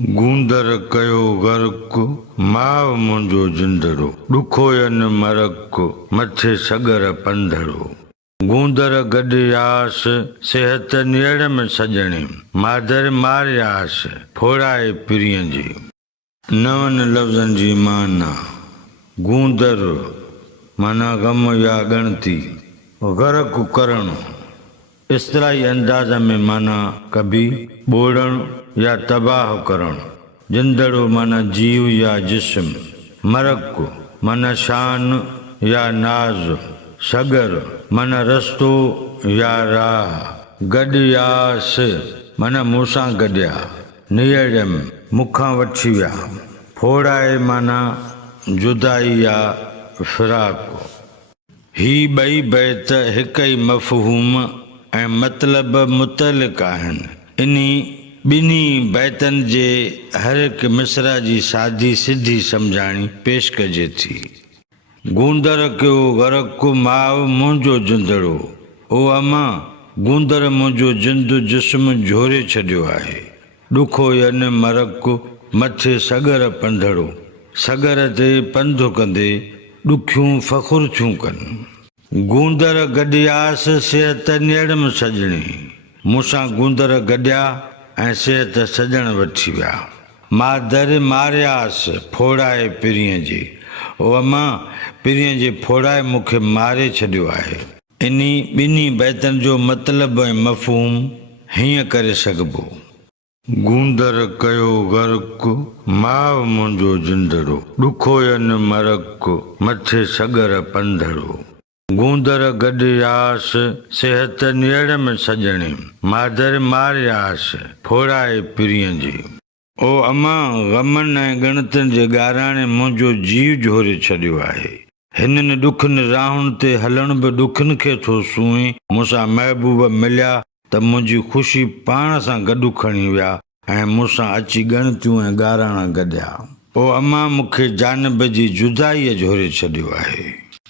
गूंदर कयो गर्क माव मुंहिंजो जिंदड़ो ॾुखो यन मरक मथे सगर पंधड़ो गूंदर गॾयास सिहत नेड़ में सजणे मादर मारियास फोड़ाए पिरीअ जी। नवन लफ़्ज़नि जी माना गूंदर माना गम या ॻणती, गर्क करणु इस्तिलाही अंदाज़ में माना कभी ॿोड़णु या तबाह करणु, जिंदड़ो माना जीव या जिस्म, मरक माना शान या नाज, सगर माना रस्तो या राह, गॾयास माना मूंसां गॾिया, नियड़म मूंखां वठी विया, फोड़ाए माना जुदाई या फिराक। ही ॿई बैत हिक ई मफ़हूम ऐं मतिलब मुतलिक आहिनि। इन्ही ॿिन्ही बैतनि जे हर हिकु मिसरा जी सादी सिधी सम्झाणी पेश कजे थी। गूंदर कयो गर्क माउ मुंहिंजो जिंदड़ो, ओ अमा गूंदर मुंहिंजो जिंद जिस्म झोरे छॾियो आहे। ॾुखो यन मरक मथे सगर पंधड़ो, सगर ते पंधु कंदे ॾुखियूं फ़खुर थियूं कनि। गूंदर गॾयास सिहत नेड़ में सजणे, मूंसां गूंदर गॾिया ऐं सिहत सजण वठी विया। मादर मारियास फोड़ाए पिरीअ जी, ओ अमा पिरीअ जे फोड़ाए मूंखे मारे छॾियो आहे। इन्ही ॿिन्ही बैतनि जो मतिलब ऐं मफ़हूम हीअं करे सघिबो। गूंदर कयो गर्क माउ मुंहिंजो जिंदड़ो ॾुखो यन मरक मथे सगर पंधड़ो गूंदर गॾयास सिहत नेड़ में सजणे मादर मारियास फोड़ाए पिरीअ जी। ओ अमा ग़मनि ऐं ॻणतियुनि जे ॻाराणे मुंहिंजो जीव झोरे छॾियो आहे। हिननि ॾुखनि राहुनि ते हलण बि ॾुखनि खे थो सूंहे। मूंसां महबूब मिलिया त मुंहिंजी ख़ुशी पाण सां गॾु खणी विया ऐं मूंसां अची ॻणतियूं ऐं ॻाराणा गॾिया। ओ अमा मूंखे जानब जी जुदाईअ झोरे छॾियो आहे।